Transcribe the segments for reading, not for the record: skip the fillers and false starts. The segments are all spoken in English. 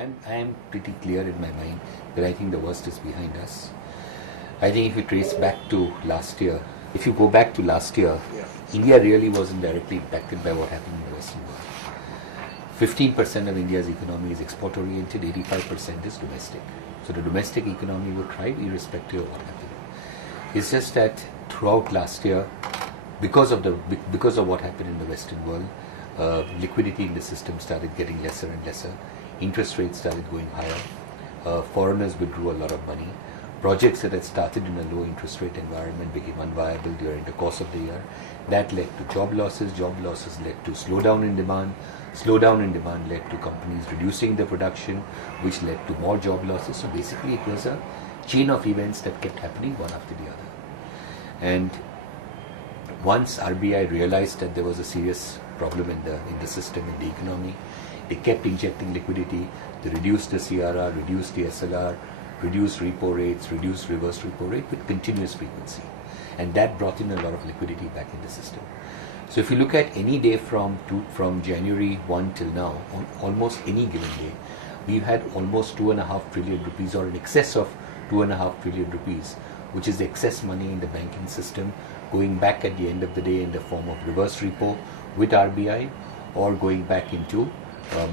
I am pretty clear in my mind that I think the worst is behind us. I think if you trace back to last year, if you go back to last year, India really wasn't directly impacted by what happened in the Western world. 15% of India's economy is export-oriented, 85% is domestic. So the domestic economy would thrive irrespective of what happened. It's just that throughout last year, because of what happened in the Western world, liquidity in the system started getting lesser and lesser. Interest rates started going higher. Foreigners withdrew a lot of money. Projects that had started in a low interest rate environment became unviable during the course of the year. That led to job losses. Job losses led to slowdown in demand. Slowdown in demand led to companies reducing their production, which led to more job losses. So basically it was a chain of events that kept happening one after the other. And once RBI realized that there was a serious problem in the system, in the economy, they kept injecting liquidity. They reduced the CRR, reduced the SLR, reduced repo rates, reduced reverse repo rate with continuous frequency. And that brought in a lot of liquidity back in the system. So if you look at any day from January 1 till now, on almost any given day, we've had almost 2.5 trillion rupees or in excess of 2.5 trillion rupees, which is the excess money in the banking system, going back at the end of the day in the form of reverse repo with RBI or going back into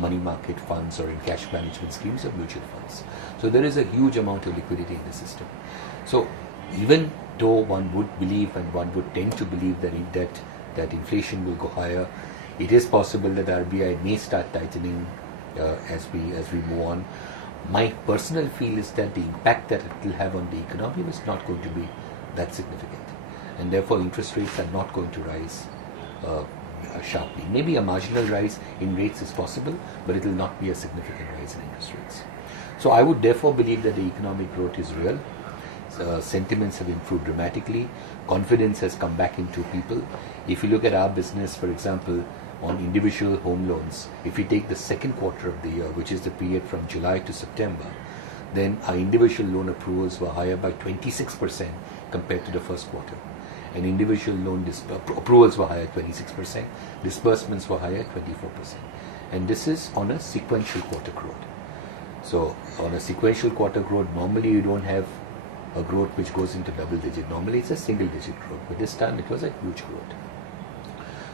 money market funds or in cash management schemes or mutual funds. So there is a huge amount of liquidity in the system. So even though one would believe and one would tend to believe that inflation will go higher, it is possible that RBI may start tightening as we move on. My personal feel is that the impact that it will have on the economy is not going to be that significant, and therefore interest rates are not going to rise sharply. Maybe a marginal rise in rates is possible, but it will not be a significant rise in interest rates. So I would therefore believe that the economic growth is real. Sentiments have improved dramatically. Confidence has come back into people. If you look at our business, for example, on individual home loans, if you take the second quarter of the year, which is the period from July to September, then our individual loan approvals were higher by 26% compared to the first quarter. And individual loan approvals were higher 26%, disbursements were higher 24%. And this is on a sequential quarter growth. So on a sequential quarter growth, normally you don't have a growth which goes into double digit. Normally it's a single digit growth, but this time it was a huge growth.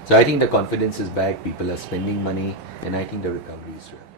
So I think the confidence is back, people are spending money, and I think the recovery is real.